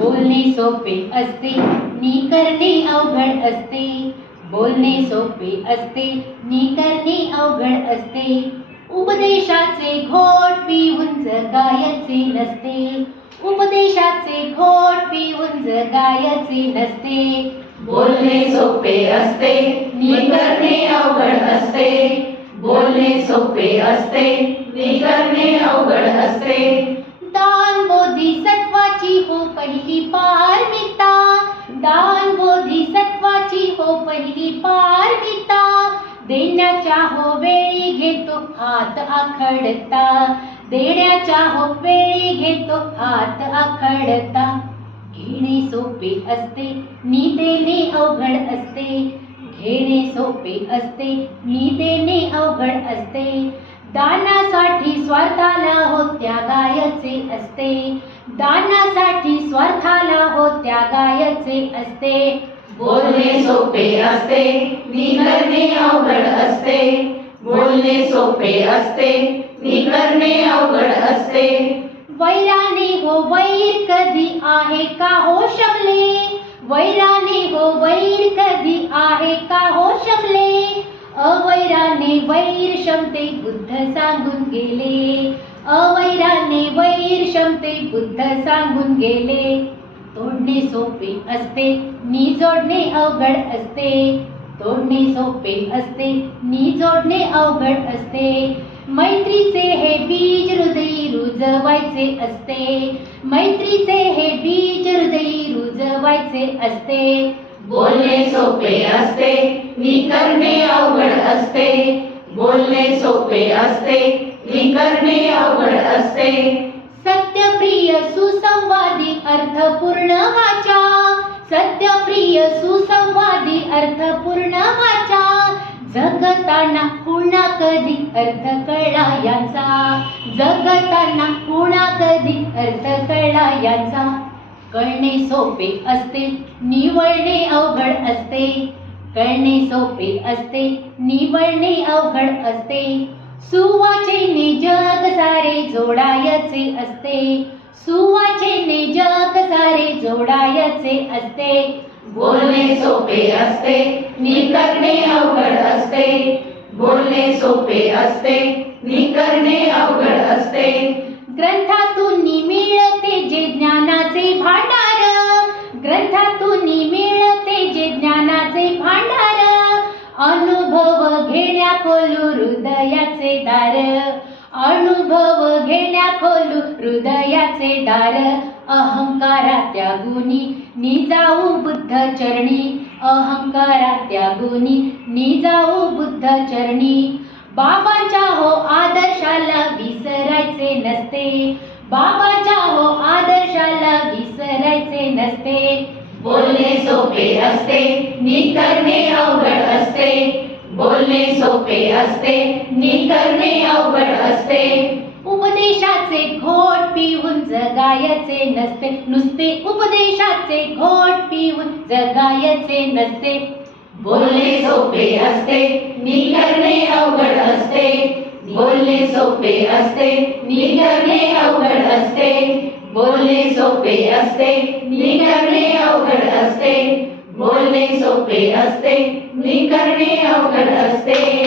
बोलणे सोपे असते नी करणे अवघड असते. बोलणे सोपे असते नी करणे अवघड असते. उपदेशाचे घोट पिऊन जगायचे नसते. उपदेशाचे घोट पिऊन जगायचे नसते. बोलणे सोपे असते नी करणे अवघड असते. बोलणे सोपे असते नी करणे अवघड असते. पारमिता देण्याच्या हो वेळी घेतो हात आखडता. देण्याच्या हो वेळी घेतो हात आखडता. घेणे सोपे असते मी देणे अवघड असते. घेणे सोपे असते मी देणे अवघड असते. दानासाठी स्वार्थाला हो त्यागायचे असते. दानासाठी स्वार्थाला हो त्यागायचे असते. बोलणे सोपे असते नी अवघड असते. बोलणे सोपे असते नी अवघड असते. वैराने हो वैर कधी आहे का हो शमले वैराने हो वैर कधी आहे का हो शमले अवैराने वैर शमते बुद्ध सांगून गेले. अवैराने वैर शमते बुद्ध सांगून गेले. तोडणे सोपे असते नी जोडणे अवघड असते। तोडणे सोपे असते नी जोडणे अवघड असते। मैत्रीचे हे बीज हृदयी रुजवायचे असते। मैत्रीचे हे बीज हृदयी रुजवायचे असते। बोलणे सोपे असते नी करणे अवघड असते। बोलणे सोपे असते नी करणे अवघड असते। सत्यप्रिय सुसंवादी अर्थपूर्ण वाचा सत्यप्रिय सुसंवादी अर्थपूर्ण वाचा जगताना कुणा कधी अर्थ कळला याचा जगताना कुणा कधी अर्थ कळला याचा कळणे सोपे असते निवडणे अवघड असते. कळणे सोपे असते निवडणे अवघड असते. सुवाचेने जग जोडायचे असते. सुवाचेने जग सारे जोडायचे असते. बोलणे सोपे असते नी करणे अवघड असते. बोलणे सोपे असते नी करणे अवघड असते. ग्रंथातून मिळते जे ज्ञानाचे भांडार. ग्रंथातून मिळते जे ज्ञानाचे भांडार. अनुभव घेण्या हृदयाचे दार. हृदयाचे दार अहंकारा त्यागुनी नि जाऊ बुद्ध चरणी. अहंकारा त्यागुनी नि जाऊ बुद्ध चरणी. बाबाच्या हो आदर्शाला विसरायचे नसते. बाबाच्या हो आदर्शाला विसरायचे नसते. बोलणे सोपे असते नी करणे अवघड असते. बोलणे सोपे असते नी करणे अवघड असते. उपदेशाचे घोट पिऊन जगायचे नसते. नुसते उपदेशाचे घोट पिऊन जगायचे नसते. बोलणे सोपे असते निघणे अवघड असते. बोलणे सोपे असते निघणे अवघड असते. बोलणे सोपे असते निघणे अवघड असते. बोलणे सोपे असते निघणे अवघड असते.